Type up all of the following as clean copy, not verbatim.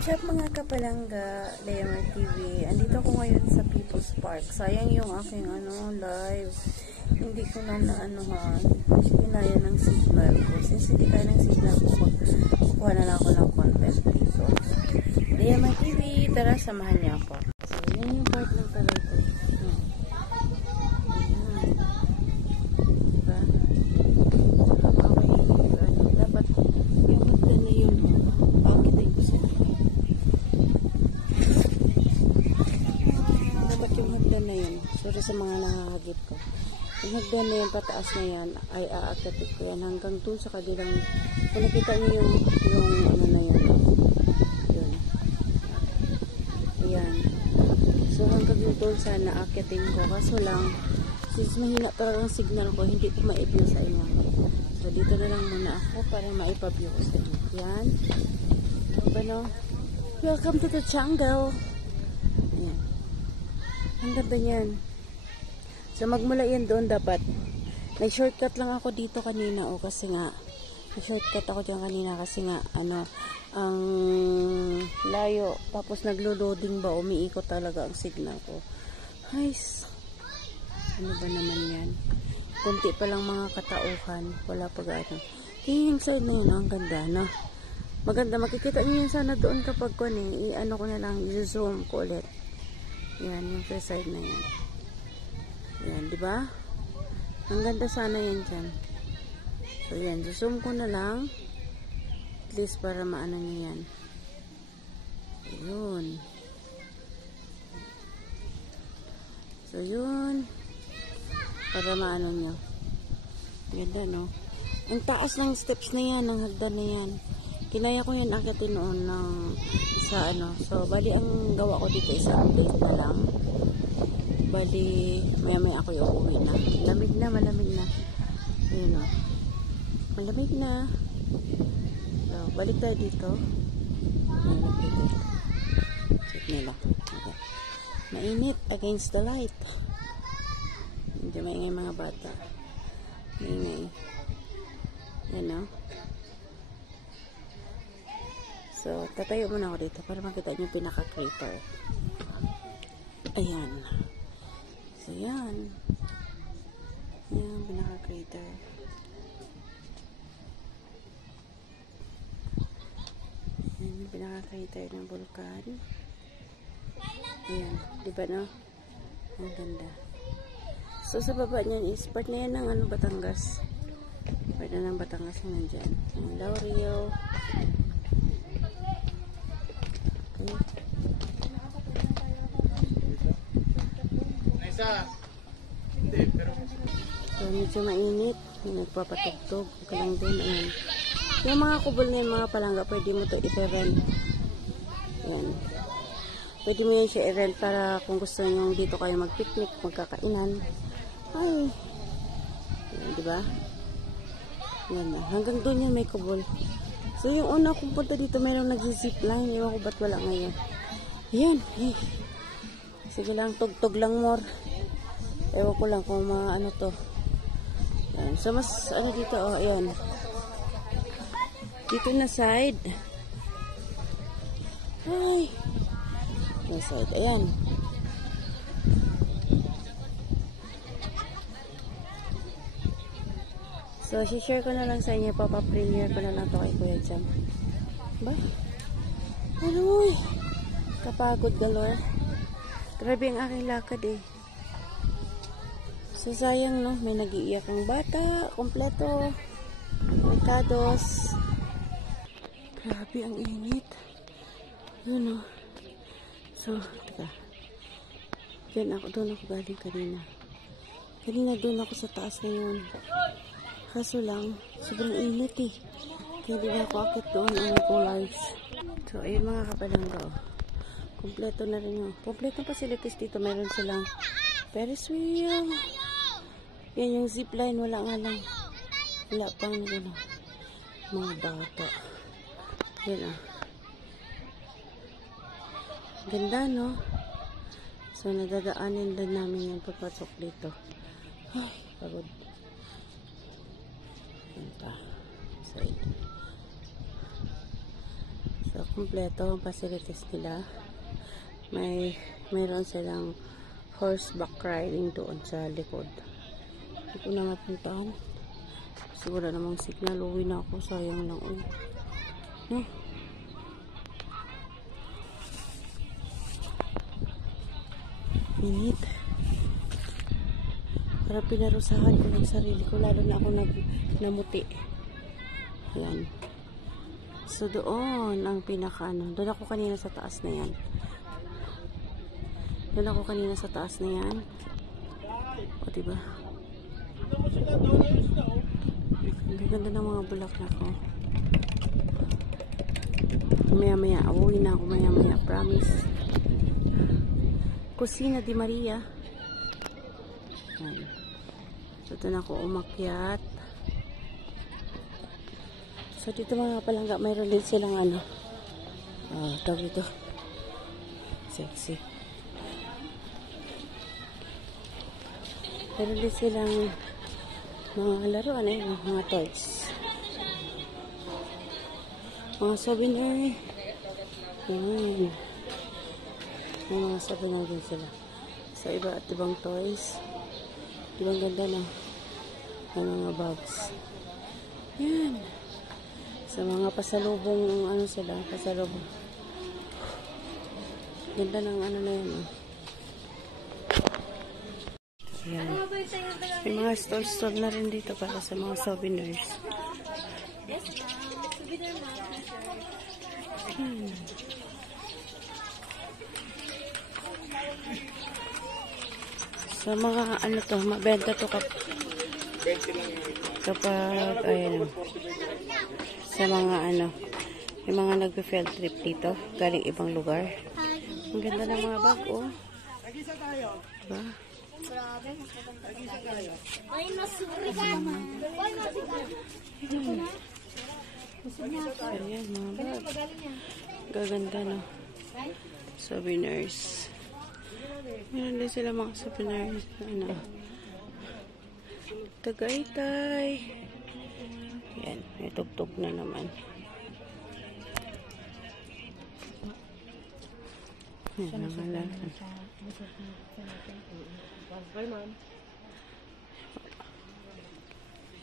What's up mga kapalangga, Layamar TV. Andito ko ngayon sa People's Park. Sayang yung aking live. Hindi ko na naanuhan. Hinaya ng signal ko. Since hindi kaya ng signal ko, kukuha na lang ako ng content dito. Layamar TV, tara samahan niyo ako. So, yan yung part ng taray ko. Sorry sa mga nakahagip ko. Yung hagdan na yan, pataas na yan, ay aakyatin ko yan hanggang dun sa kabilang, kung nakita nyo yung ano na yan, yun. Ayan. So hanggang dun sana aakyatin ko, kaso lang, since mahina talagang signal ko, hindi ko ma-view sa inyo. So dito na lang muna ako para maipaview ko sa inyo. Yan. Ano? Welcome to the jungle. Ayan. Ang ganda niyan. So magmula yan doon dapat. Nag-shortcut lang ako dito kanina kasi nga nag-shortcut ako dyan kanina kasi nga ang layo. Tapos naglo-loading ba, umiikot talaga ang signal ko. Guys, ano ba naman yan? Kunti pa lang mga katauhan. Wala pa gaano. Yung side na yun, ang ganda, no? Maganda, makikita nyo yun sana doon kapag ko i-ano ko na lang, i-zoom ko ulit. Yan, yung first side na yan. Yan, di ba? Ang ganda sana yan dyan. So, yan. Zoom ko na lang. At least para maano nyo yan. Ayun. So, yun. Para maano nyo. Ganda, no? Ang taas ng steps na yan, ng hagdan na yan. Kinaya ko yan akitin noon sa So, bali ang gawa ko dito isang plate na lang. Bali, maya ako yung uuwi na. Malamig na. Ayun o. Malamig na. So, balik tayo dito. Check nila. Okay. Mainit against the light. Hindi maingay mga bata. Maingay. Yan o. So, tatayo muna ako dito para makita nyo yung pinaka-crater. Ayan. So, yan. Yan, pinaka-crater. Yan, yung pinaka-crater ng vulkan. Ayan. Diba, no? Ang ganda. So, sa baba niyan is part na yan ng Batangas. Part na ng Batangas na nandyan. Ang Laurel. So, medyo mainit. Nagpapatugtog. Kalang din. Ayan. Yung mga kubol na yan, mga palangga, pwede mo ito i-rent. Ayan. Pwede mo yan siya i-rent para kung gusto nyo dito kayo mag-picnic, magkakainan. Ay. Ayan, diba? Ayan na. Hanggang doon yan may kubol. So, yung una kong punta dito, mayroong nag-zipline. Ewan ko ba't wala ngayon. Ayan. Ay. Sige lang, tugtog lang more. Ewan ko lang kung mga to. Ayan. So, mas dito, ayan. Dito na side. Ay. Na side, ayan. So, share ko na lang sa inyo. Papa-premiere ko na lang ito kay Kuya Jam. Ba? Aroy. Kapagod galore. Grabe ang aking lakad eh. So, sayang no. May nag-iiyak ang bata. Kompleto. Mercados. Grabe ang init. Yun no. So, teka. Doon ako galing kanina. Kanina doon ako sa taas na yun. Kaso lang, sobrang init eh. Kaya di na ako akit doon ang lights. So, ayun mga kapalangga. Kompleto na rin yun. Kompleto facilities dito. Meron silang Ferris wheel. Yan yung zipline. Wala nga lang. Wala pang mga bata. Yan ah. Ganda no? So, nadadaanin din namin yan pagpasok dito. Ay, pagod. Side. So, Kompleto ang facilities nila. Mayroon silang horseback riding doon sa likod. Hindi ko na mapuntahan. Siguro namang signal. Uwi na ako. Sayang lang. No? Init. Para pinarusahan ko ng sarili ko. Lalo na ako namuti. Ayan. So doon ang pinaka-ano. Doon ako kanina sa taas na yan. O diba? Ang ganda ng mga bulaklak ko. Maya-maya. Uwi na ako maya-maya. Promise. Kusina di Maria. Ayan. So doon ako umakyat. So dito mga palangga, mayroon din silang ano. Tawag ito. Sexy. Mayroon din silang mga laruan mga toys. Mga souvenir. Ayan. May mga souvenir din sila. Sa iba at ibang toys. Ibang ganda na. May mga bags. Ayan. Sa mga pasalubong, ano sila, pasalubong. Ganda ng ano na yan, Ayan. May mga store na rin dito para sa mga souvenirs. Sa mga ano to, mabenta to kapag ayan, sa mga ano, yung mga nag-field trip dito galing ibang lugar. Ang ganda ng mga bag, diba? Ayan, mga bag. Gaganda, no? Souvenirs. Meron din sila mga souvenirs. Ano? Tagaytay. Ayan, may tugtog na naman. Ayan, mga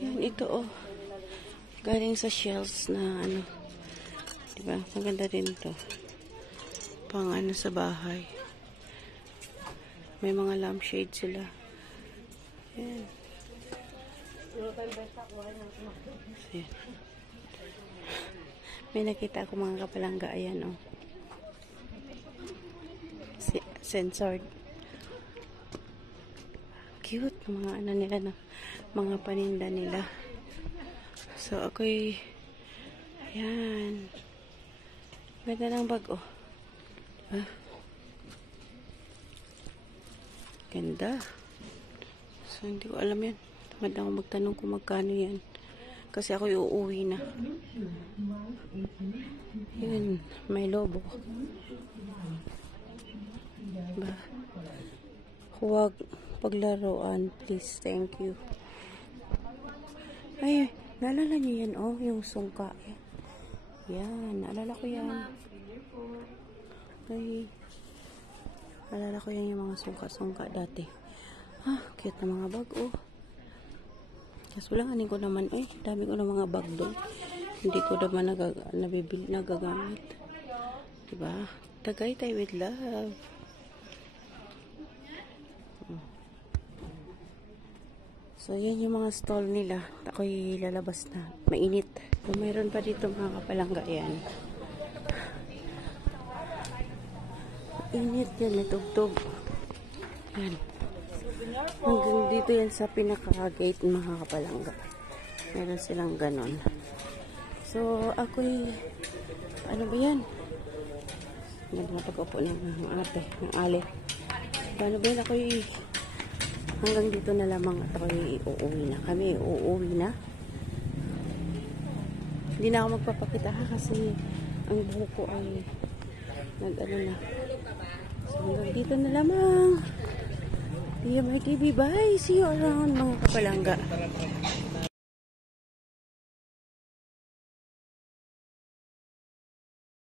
yan, ito galing sa shells na ano, diba? Maganda rin ito pang ano sa bahay. May mga lampshade sila. Yan. Yan. May nakita ako mga kapalangga. Ayan, censored. Cute mga ano nila na mga paninda nila. So ako'y ayan, ganda ng bag ganda. So hindi ko alam yan, tamad ako magtanong kung magkano yan kasi ako'y uuwi na. Yun, may lobo ba? Huwag paglaruan, please, thank you. Ay, naalala niyo yan, yung sungka. Yan, naalala ko yan. Ay, naalala ko yan yung mga sungka-sungka dati. Cute na mga bag, Kaso lang, anin ko naman, dami ko na mga bag doon. Hindi ko naman nagagamit. Diba? Tagaytay with love. So, yan yung mga stall nila. Ako'y lalabas na. Mainit. So, mayroon pa dito mga kapalangga yan. Init yan. May tugtog. Yan. Hanggang dito yan sa pinaka-gate mga kapalangga. Meron silang ganon. So, ako'y ano ba yan? Ganda na pag-upo ng ate. Ng ale. Ano ba yan? Ako'y hanggang dito na lamang at ako'y uuwi na. Kami uuwi na. Hindi na ako magpapakita kasi ang buhok ko ay nag-ano na. So hanggang dito na lamang. TMI TV, bye! See you around mga kapalangga.